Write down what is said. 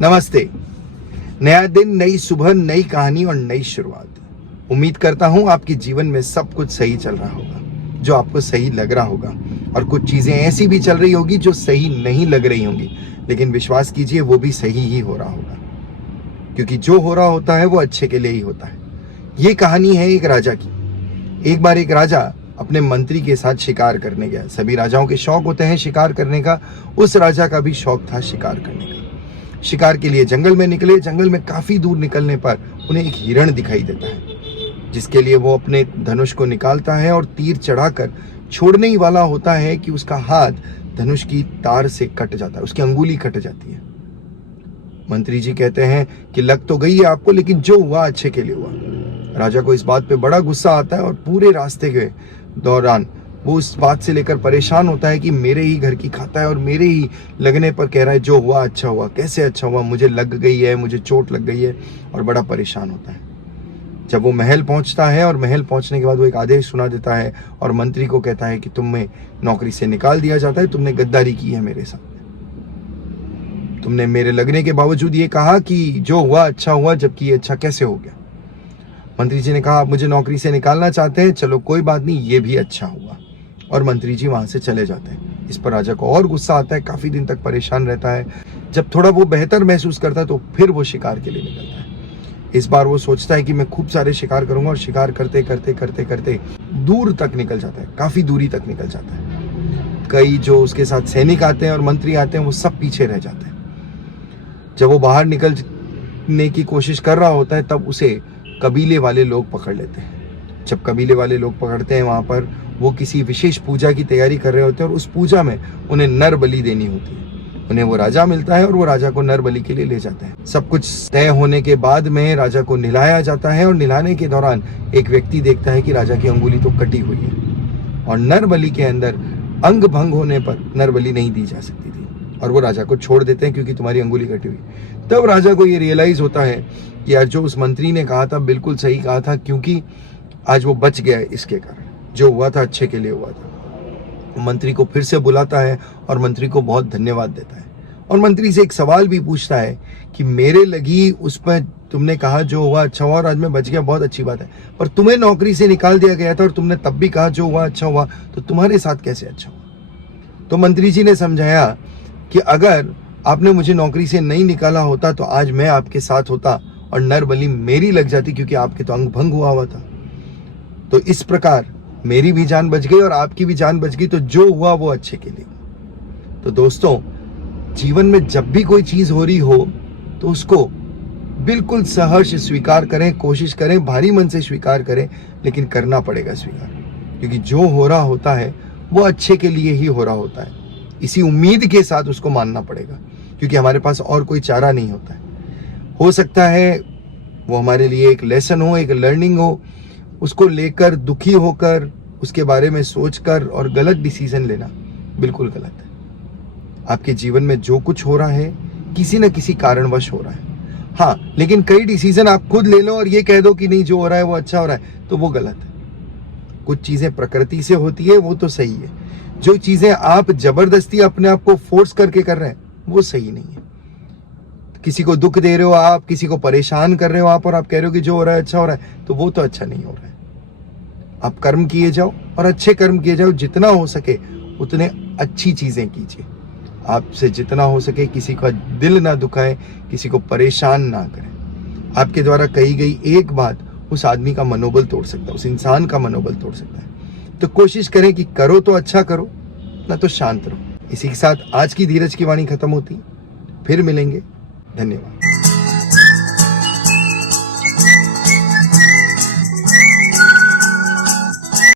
नमस्ते। नया दिन, नई सुबह, नई कहानी और नई शुरुआत। उम्मीद करता हूं आपके जीवन में सब कुछ सही चल रहा होगा, जो आपको सही लग रहा होगा, और कुछ चीजें ऐसी भी चल रही होगी जो सही नहीं लग रही होंगी, लेकिन विश्वास कीजिए वो भी सही ही हो रहा होगा, क्योंकि जो हो रहा होता है वो अच्छे के लिए ही होता है। ये कहानी है एक राजा की। एक बार एक राजा अपने मंत्री के साथ शिकार करने गया। सभी राजाओं के शौक होते हैं शिकार करने का। उस राजा का भी शौक था शिकार करने का। शिकार के लिए जंगल में निकले। जंगल में काफी दूर निकलने पर उन्हें एक हिरण दिखाई देता है, जिसके लिए वो अपने धनुष को निकालता है और तीर चढ़ाकर छोड़ने ही वाला होता है कि उसका हाथ धनुष की तार से कट जाता है, उसकी अंगुली कट जाती है। मंत्री जी कहते हैं कि लग तो गई है आपको, लेकिन जो हुआ अच्छे के लिए हुआ। राजा को इस बात पे बड़ा गुस्सा आता है और पूरे रास्ते के दौरान वो उस बात से लेकर परेशान होता है कि मेरे ही घर की खाता है और मेरे ही लगने पर कह रहा है जो हुआ अच्छा हुआ। कैसे अच्छा हुआ? मुझे लग गई है, मुझे चोट लग गई है, और बड़ा परेशान होता है। जब वो महल पहुंचता है और महल पहुंचने के बाद वो एक आदेश सुना देता है और मंत्री को कहता है कि तुम्हें नौकरी से निकाल दिया जाता है, तुमने गद्दारी की है मेरे साथ। तुमने मेरे लगने के बावजूद ये कहा कि जो हुआ अच्छा हुआ, जबकि ये अच्छा कैसे हो गया? मंत्री जी ने कहा आप मुझे नौकरी से निकालना चाहते हैं, चलो कोई बात नहीं, ये भी अच्छा हुआ। और मंत्री जी वहां से चले जाते हैं। इस पर राजा को और गुस्सा आता है, काफी दिन तक परेशान रहता है। जब थोड़ा वो बेहतर महसूस करता है तो फिर वो शिकार के लिए निकलता है। इस बार वो सोचता है कि मैं खूब सारे शिकार करूंगा, और शिकार करते करते करते करते दूर तक निकल जाता है, काफी दूरी तक निकल जाता है। कई जो उसके साथ सैनिक आते हैं और मंत्री आते हैं, वो सब पीछे रह जाते हैं। जब वो बाहर निकलने की कोशिश कर रहा होता है, तब उसे कबीले वाले लोग पकड़ लेते हैं। जब कबीले वाले लोग पकड़ते हैं, वहां पर वो किसी विशेष पूजा की तैयारी कर रहे होते हैं, और उस पूजा में उन्हें नर बलि देनी होती है। उन्हें वो राजा मिलता है और वो राजा को नर बलि के लिए ले जाते हैं। सब कुछ तय होने के बाद में राजा को नहलाया जाता है, और नहलाने के दौरान एक व्यक्ति देखता है कि राजा की अंगुली तो कटी हुई है, और नर बलि के अंदर अंग भंग होने पर नर बलि नहीं दी जा सकती थी, और वो राजा को छोड़ देते हैं क्योंकि तुम्हारी अंगुली कटी हुई। तब राजा को ये रियलाइज होता है कि यार जो उस मंत्री ने कहा था बिल्कुल सही कहा था, क्योंकि आज वो बच गया है। इसके कारण जो हुआ था अच्छे के लिए हुआ था। मंत्री को फिर से बुलाता है और मंत्री को बहुत धन्यवाद देता है, और मंत्री से एक सवाल भी पूछता है कि मेरे लगी उस पर तुमने कहा जो हुआ अच्छा हुआ, और आज मैं बच गया, बहुत अच्छी बात है, पर तुम्हें नौकरी से निकाल दिया गया था और तुमने तब भी कहा जो हुआ अच्छा हुआ, तो तुम्हारे साथ कैसे अच्छा हुआ? तो मंत्री जी ने समझाया कि अगर आपने मुझे नौकरी से नहीं निकाला होता तो आज मैं आपके साथ होता और नर बलि मेरी लग जाती, क्योंकि आपके तो अंग भंग हुआ था। तो इस प्रकार मेरी भी जान बच गई और आपकी भी जान बच गई, तो जो हुआ वो अच्छे के लिए। तो दोस्तों, जीवन में जब भी कोई चीज हो रही हो तो उसको बिल्कुल सहर्ष स्वीकार करें, कोशिश करें, भारी मन से स्वीकार करें, लेकिन करना पड़ेगा स्वीकार, क्योंकि जो हो रहा होता है वो अच्छे के लिए ही हो रहा होता है। इसी उम्मीद के साथ उसको मानना पड़ेगा, क्योंकि हमारे पास और कोई चारा नहीं होता है। हो सकता है वो हमारे लिए एक लेसन हो, एक लर्निंग हो, उसको लेकर दुखी होकर उसके बारे में सोचकर और गलत डिसीजन लेना बिल्कुल गलत है। आपके जीवन में जो कुछ हो रहा है किसी न किसी कारणवश हो रहा है। हाँ, लेकिन कई डिसीजन आप खुद ले लो और ये कह दो कि नहीं जो हो रहा है वो अच्छा हो रहा है, तो वो गलत है। कुछ चीजें प्रकृति से होती है, वो तो सही है। जो चीजें आप जबरदस्ती अपने आप को फोर्स करके कर रहे हैं वो सही नहीं है। किसी को दुख दे रहे हो आप, किसी को परेशान कर रहे हो आप, और आप कह रहे हो कि जो हो रहा है अच्छा हो रहा है, तो वो तो अच्छा नहीं हो रहा है। आप कर्म किए जाओ और अच्छे कर्म किए जाओ, जितना हो सके उतने अच्छी चीजें कीजिए। आपसे जितना हो सके किसी का दिल ना दुखाएं, किसी को परेशान ना करें। आपके द्वारा कही गई एक बात उस आदमी का मनोबल तोड़ सकता है, उस इंसान का मनोबल तोड़ सकता है। तो कोशिश करें कि करो तो अच्छा करो, ना तो शांत रहो। इसी के साथ आज की धीरज की वाणी खत्म होती। फिर मिलेंगे। धन्यवाद।